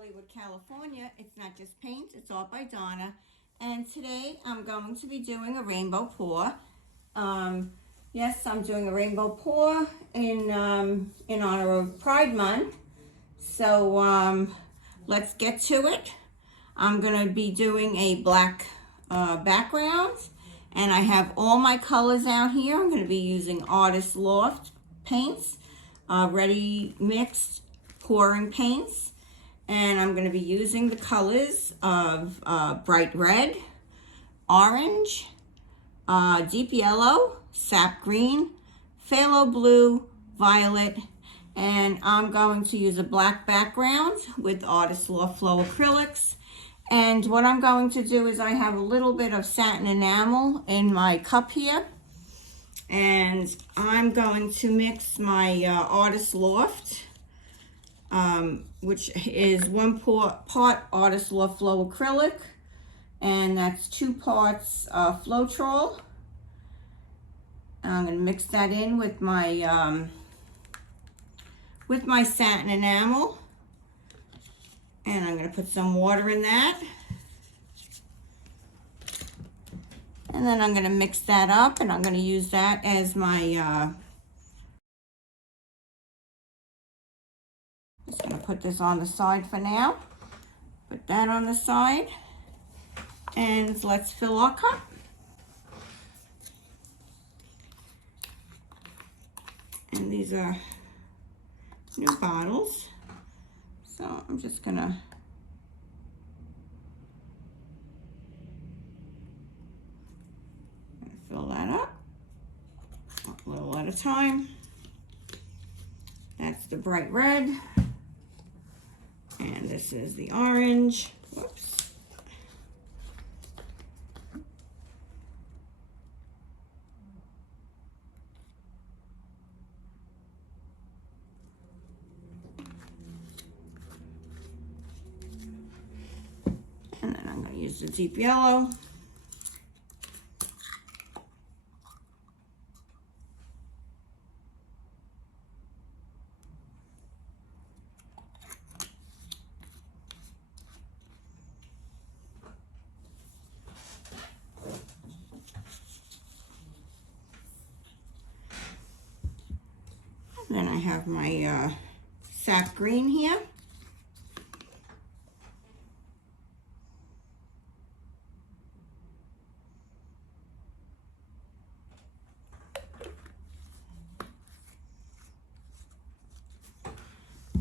Hollywood, California. It's not just paint, it's art by Donna. And today I'm going to be doing a rainbow pour. Yes, I'm doing a rainbow pour in honor of Pride Month. So let's get to it. I'm going to be doing a black background, and I have all my colors out here. I'm going to be using Artist Loft Paints, ready mixed pouring paints, and I'm going to be using the colors of bright red, orange, deep yellow, sap green, phalo blue, violet, and I'm going to use a black background with Artist Loft Flow acrylics. And what I'm going to do is I have a little bit of satin enamel in my cup here, and I'm going to mix my Artist Loft, which is part Artist Loft Flow acrylic, and that's 2 parts Floetrol. I'm going to mix that in with my satin enamel, and I'm going to put some water in that, and then I'm going to mix that up, and I'm going to use that as my just going to put this on the side for now. Put that on the side, and let's fill our cup. And these are new bottles, so I'm just gonna fill that up a little at a time. That's the bright red, and this is the orange. Whoops. And then I'm going to use the deep yellow. And then I have my Sap Green here.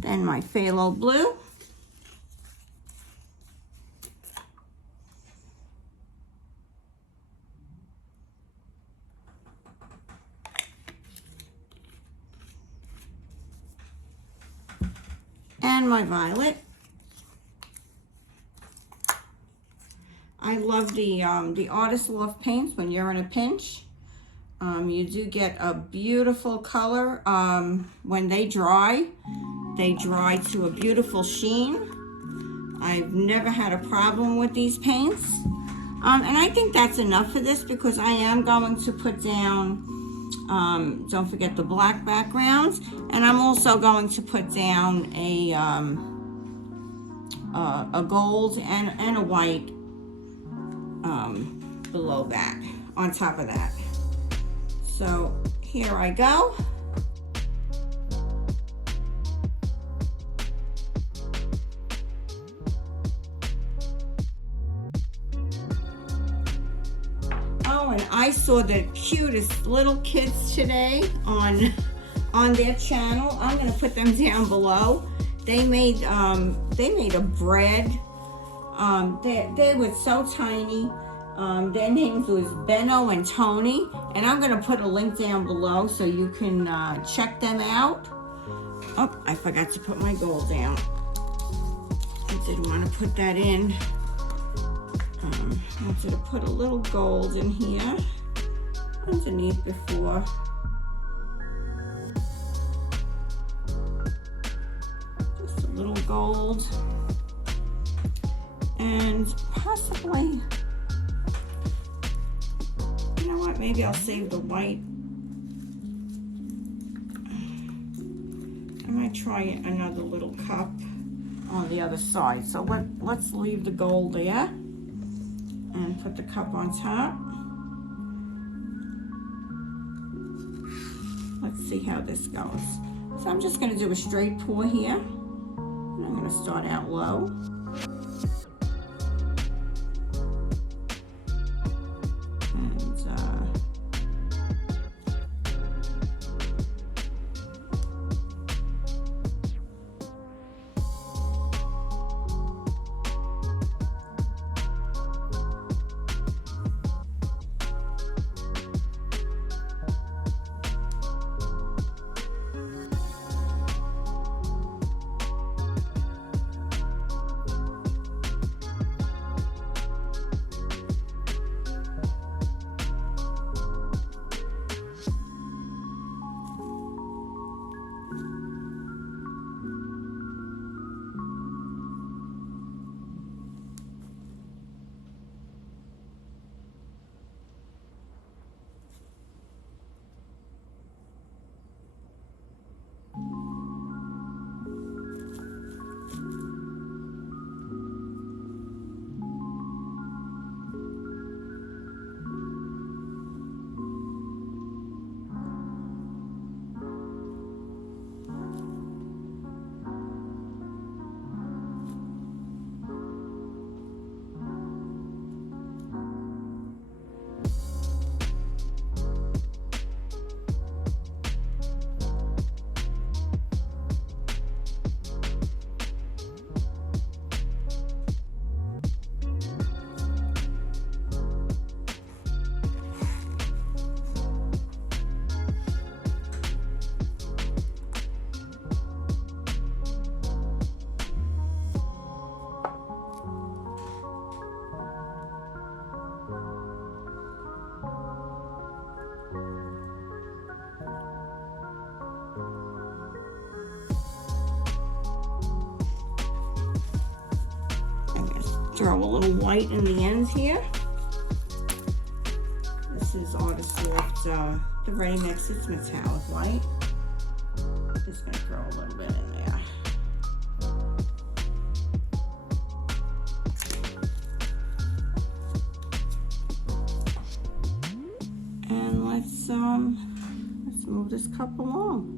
Then my Phalo Blue. And my violet. I love the Artist Loft Paints when you're in a pinch. You do get a beautiful color. When they dry to a beautiful sheen. I've never had a problem with these paints. And I think that's enough for this, because I am going to put down, don't forget the black background, and I'm also going to put down a gold and a white below that, on top of that. So here I go. Oh, and I saw the cutest little kids today on their channel. I'm going to put them down below. They made a bread. They were so tiny. Their names was Benno and Tony, and I'm going to put a link down below so you can check them out. Oh, I forgot to put my gold down. I didn't want to put that in. I wanted to put a little gold in here underneath before. Just a little gold. And possibly, you know what, maybe I'll save the white. I might try another little cup. on the other side. So let's leave the gold there and put the cup on top. Let's see how this goes. So I'm just going to do a straight pour here. And I'm going to start out low. Throw a little white in the ends here. This is Artist Loft, the Ready Mix. It's metallic white. Just gonna throw a little bit in there. And let's move this cup along.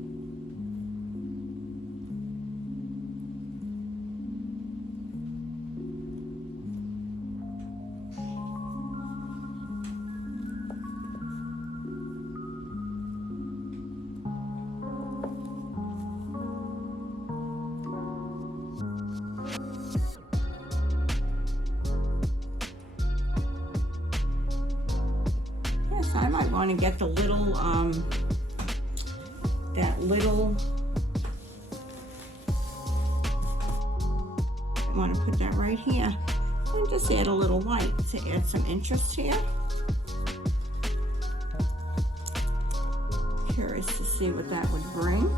I might want to get the little, I want to put that right here. And just add a little white to add some interest here. Curious to see what that would bring.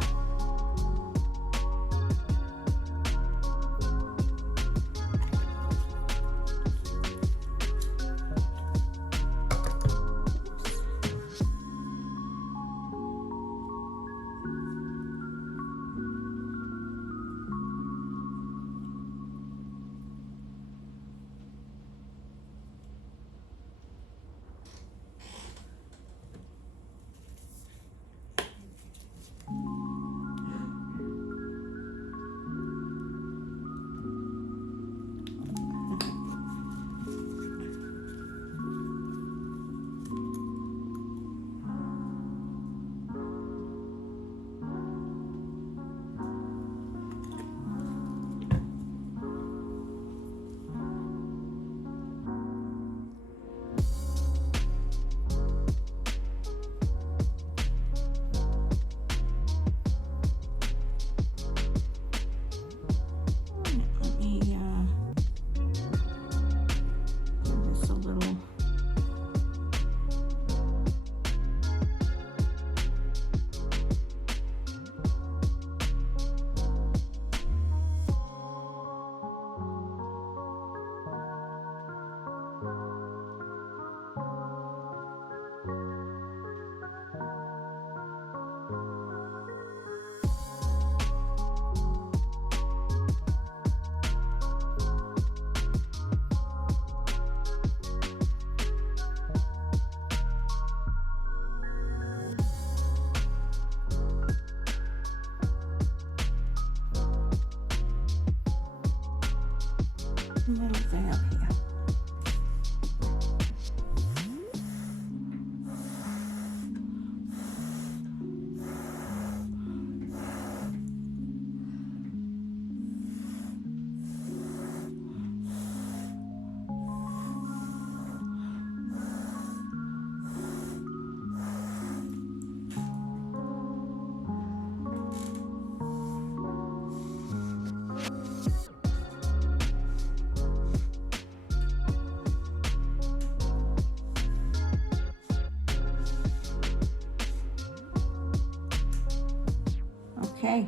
Okay,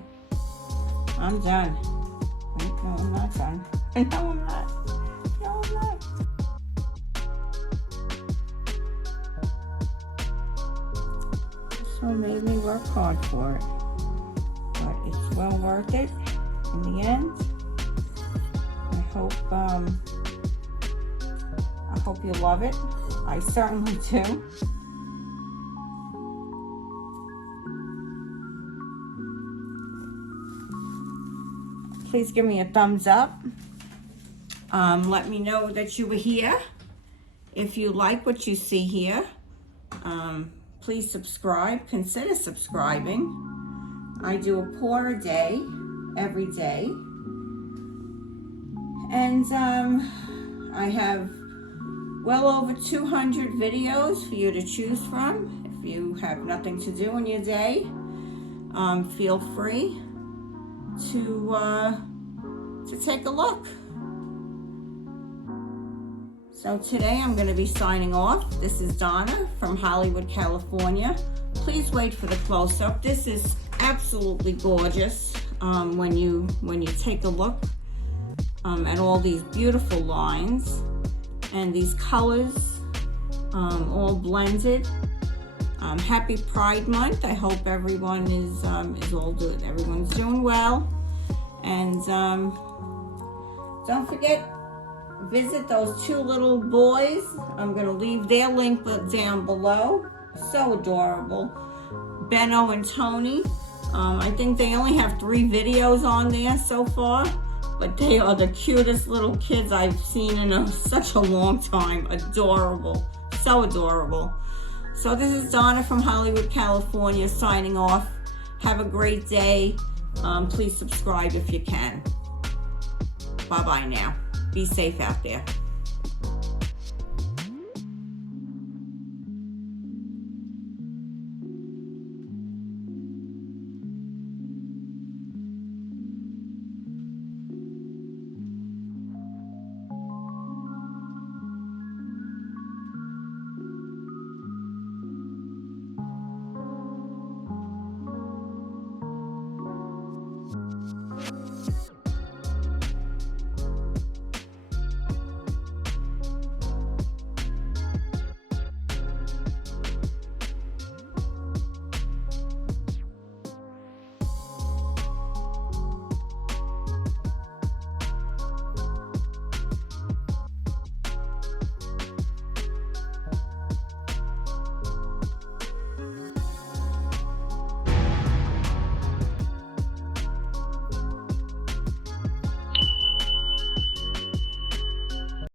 I'm done. Wait, no, I'm not done. No, I'm not. No, I'm not. This one made me work hard for it, but it's well worth it in the end. I hope you love it. I certainly do. Please give me a thumbs up. Let me know that you were here. If you like what you see here, please subscribe. Consider subscribing. I do a pour a day, every day. And I have well over 200 videos for you to choose from. If you have nothing to do in your day, feel free to take a look. So today I'm going to be signing off. This is Donna from Hollywood, California. Please wait for the close-up. This is absolutely gorgeous when you take a look at all these beautiful lines and these colors all blended. Happy Pride Month. I hope everyone is all good. Everyone's doing well. And don't forget, visit those two little boys. I'm going to leave their link down below. So adorable. Benno and Tony. I think they only have 3 videos on there so far, but they are the cutest little kids I've seen in such a long time. Adorable. So adorable. So this is Donna from Hollywood, California, signing off. Have a great day. Please subscribe if you can. Bye-bye now. Be safe out there.